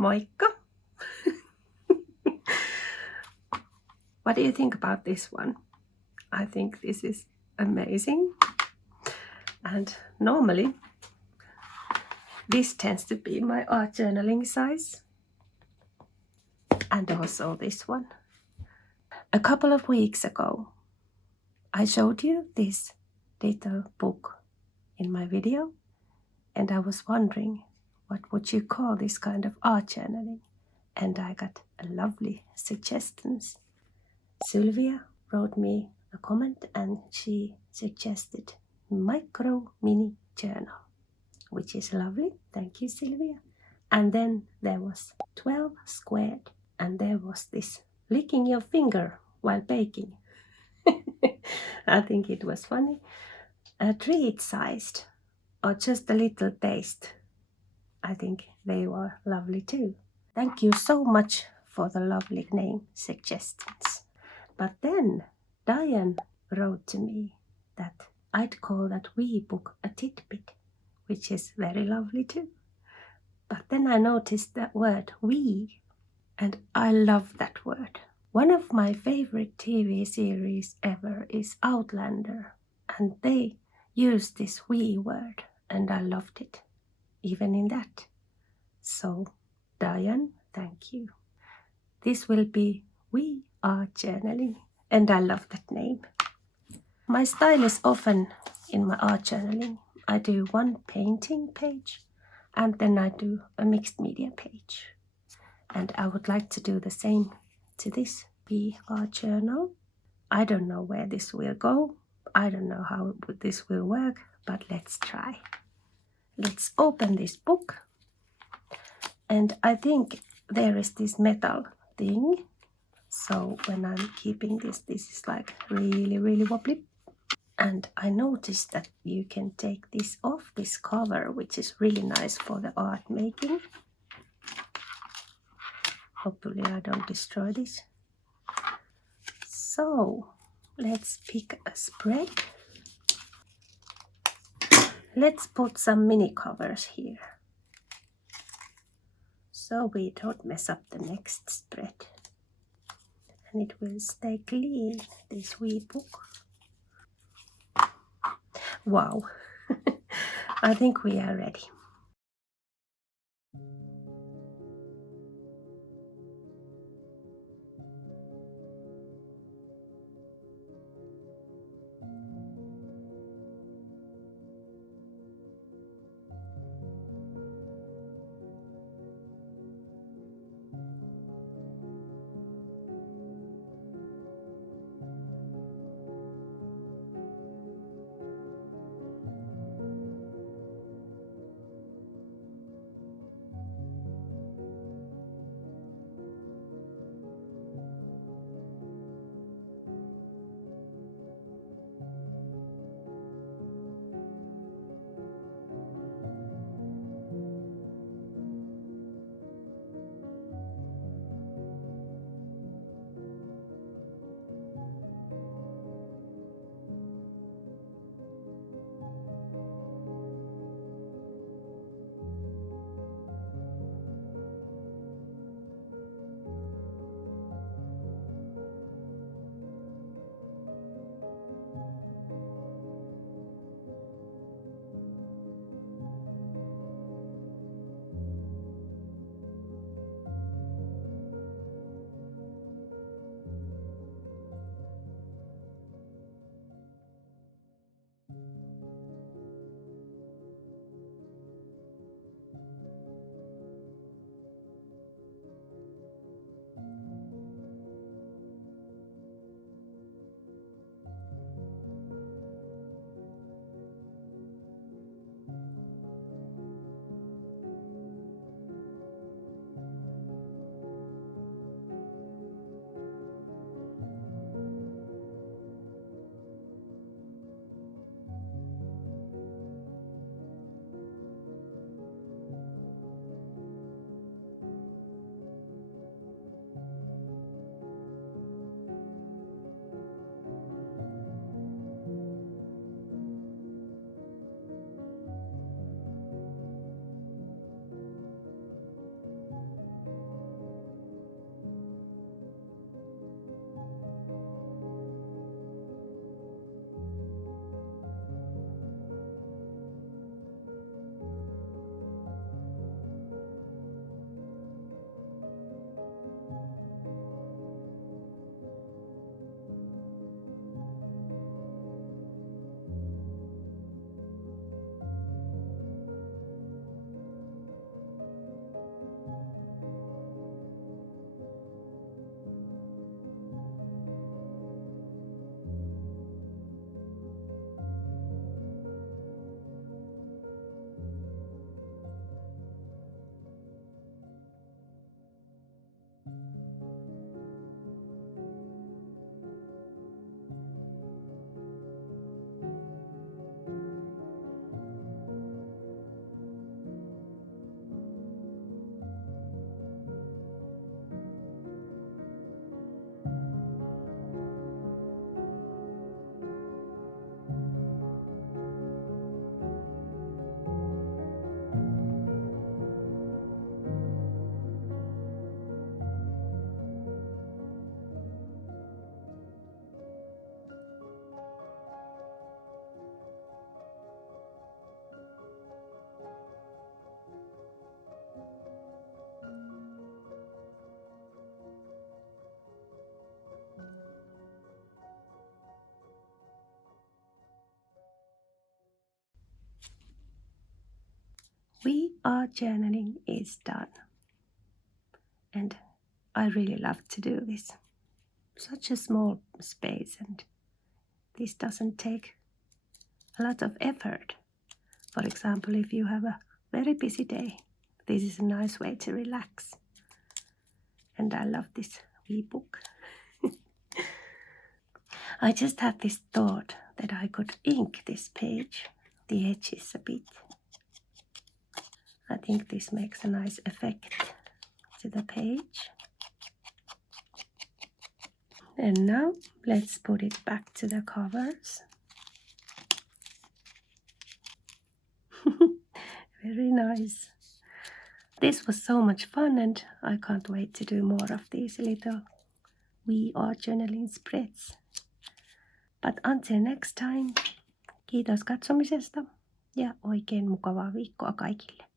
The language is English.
Moikka! What do you think about this one? I think this is amazing. And normally, this tends to be my art journaling size. And also this one. A couple of weeks ago, I showed you this little book in my video. And I was wondering, what would you call this kind of art journaling? And I got a lovely suggestions. Sylvia wrote me a comment and she suggested micro mini journal, which is lovely. Thank you, Sylvia. And then there was 12 squared, and there was this licking your finger while baking. I think it was funny. A treat sized, or just a little taste. I think they were lovely too. Thank you so much for the lovely name suggestions. But then Diane wrote to me that I'd call that wee book a tidbit, which is very lovely too. But then I noticed that word wee, and I love that word. One of my favorite TV series ever is Outlander, and they use this wee word, and I loved it, even in that. So, Diane, thank you. This will be We Are Journaling, and I love that name. My style is often in my art journaling. I do one painting page, and then I do a mixed media page. And I would like to do the same to this We Are Journal. I don't know where this will go. I don't know how this will work, but let's try. Let's open this book. And I think there is this metal thing. So when I'm keeping this is like really, really wobbly. And I noticed that you can take this off, this cover, which is really nice for the art making. Hopefully I don't destroy this. So let's pick a spread. Let's put some mini covers here, so we don't mess up the next spread. And it will stay clean, this wee book. Wow, I think we are ready. We Are Journaling is done. And I really love to do this. Such a small space, and this doesn't take a lot of effort. For example, if you have a very busy day, this is a nice way to relax. And I love this wee book. I just had this thought that I could ink this page, the edges a bit. I think this makes a nice effect to the page. And now let's put it back to the covers. Very nice. This was so much fun, and I can't wait to do more of these little We Are Journaling spreads. But until next time, kiitos katsomisesta ja oikein mukavaa viikkoa kaikille.